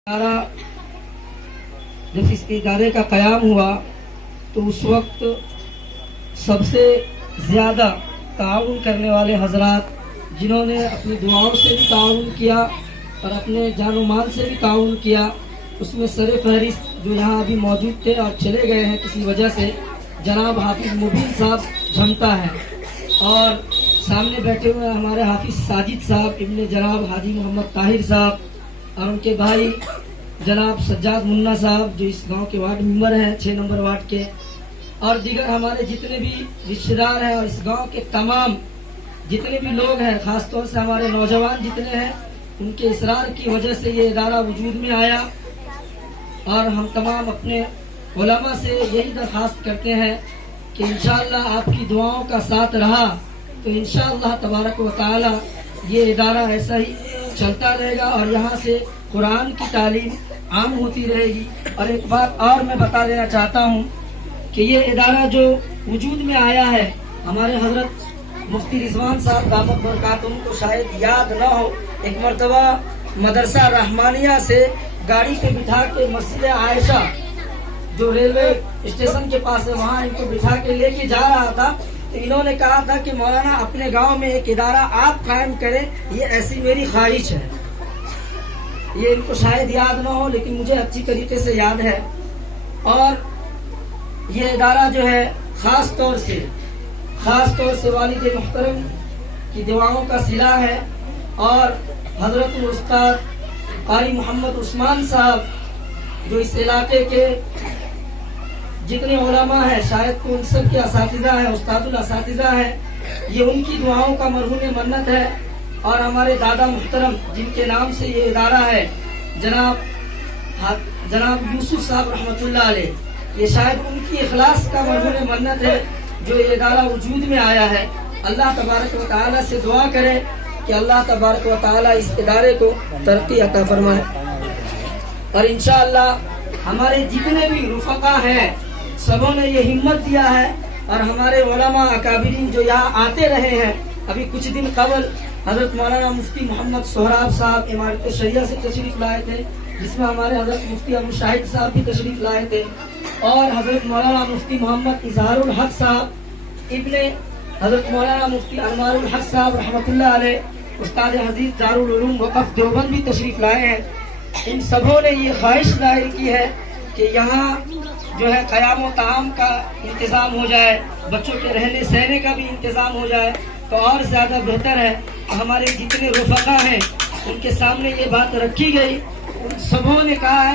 जब इस इदारे का क़याम हुआ तो उस वक्त सबसे ज़्यादा ताउन करने वाले हजरात जिन्होंने अपनी दुआओं से भी ताउन किया और अपने जानो माल से भी ताउन किया, उसमें सर फहरिस्त जो यहाँ अभी मौजूद थे और चले गए हैं किसी वजह से, जनाब हाफिज़ मुबीन साहब झमटा है, और सामने बैठे हुए हमारे हाफिज़ साजिद साहब इब्ने जनाब हाजी मोहम्मद ताहिर साहब, और उनके भाई जनाब सज्जाद मुन्ना साहब जो इस गांव के वार्ड मेंबर हैं 6 नंबर वार्ड के, और दीगर हमारे जितने भी रिश्तेदार हैं और इस गांव के तमाम जितने भी लोग हैं, ख़ास तौर से हमारे नौजवान जितने हैं, उनके इसरार की वजह से ये इदारा वजूद में आया। और हम तमाम अपने उलमा से यही दरख्वास्त करते हैं कि इंशाअल्लाह आपकी दुआओं का साथ रहा तो इंशाअल्लाह तबारक व तआला ये इदारा ऐसा ही चलता रहेगा और यहाँ से कुरान की तालीम आम होती रहेगी। और एक बात और मैं बता देना चाहता हूँ कि ये इदारा जो वजूद में आया है, हमारे हजरत मुफ्ती रिजवान साहब दामत बरकातुहू को शायद याद न हो, एक मरतबा मदरसा रहमानिया से गाड़ी पे बिठा के मस्जिद आयशा जो रेलवे स्टेशन के पास है वहाँ इनको बिठा के लेके जा रहा था, तो इन्होंने कहा था कि मौलाना अपने गांव में एक इदारा आप कायम करें, ये ऐसी मेरी ख्वाहिश है। ये इनको शायद याद ना हो लेकिन मुझे अच्छी तरीके से याद है। और ये इदारा जो है खास तौर से वालिद मुहतरम की दुआओं का सिला है, और हजरत उस्ताद कारी मोहम्मद उस्मान साहब जो इस इलाके के जितने उलमा है शायद तो उन सब के असातिज़ा है, उस्तादुल असातिज़ा है, ये उनकी दुआओं का मरहून मन्नत है। और हमारे दादा मुहतरम जिनके नाम से ये इदारा है जनाब यूसुफ साहब रहमतुल्लाह अलैह, ये शायद उनकी इखलास का मरहून मन्नत है जो ये इदारा वजूद में आया है। अल्लाह तबारक व तआला से दुआ करें कि अल्लाह तबारक व तआला इस इदारे को तरक्की अता फरमाए। और इंशाअल्लाह हमारे जितने भी रुफ़क़ा हैं सबों ने ये हिम्मत दिया है, और हमारे उलमा अकाबिरीन जो यहाँ आते रहे हैं, अभी कुछ दिन कबल हजरत मौलाना मुफ्ती मोहम्मद सोहराब साहब इमारत शरिया से तशरीफ लाए थे, जिसमें हमारे हजरत मुफ्ती अबू शाहिद साहब भी तशरीफ लाए थे, और हजरत मौलाना मुफ्ती मोहम्मद इजहारुल हक साहब इब्ने हजरत मौलाना मुफ्ती अनवारुल हक साहब रहमतुल्लाह अलैह उस्ताद अजीज दारुल उलूम वक़फ़ देवबंद भी तशरीफ लाए हैं। इन सबों ने ये ख्वाहिश जाहिर की है कि यहाँ जो है क़याम व ताम का इंतज़ाम हो जाए, बच्चों के रहने सहने का भी इंतज़ाम हो जाए तो और ज़्यादा बेहतर है। हमारे जितने रुफ़क़ा हैं उनके सामने ये बात रखी गई, उन सबों ने कहा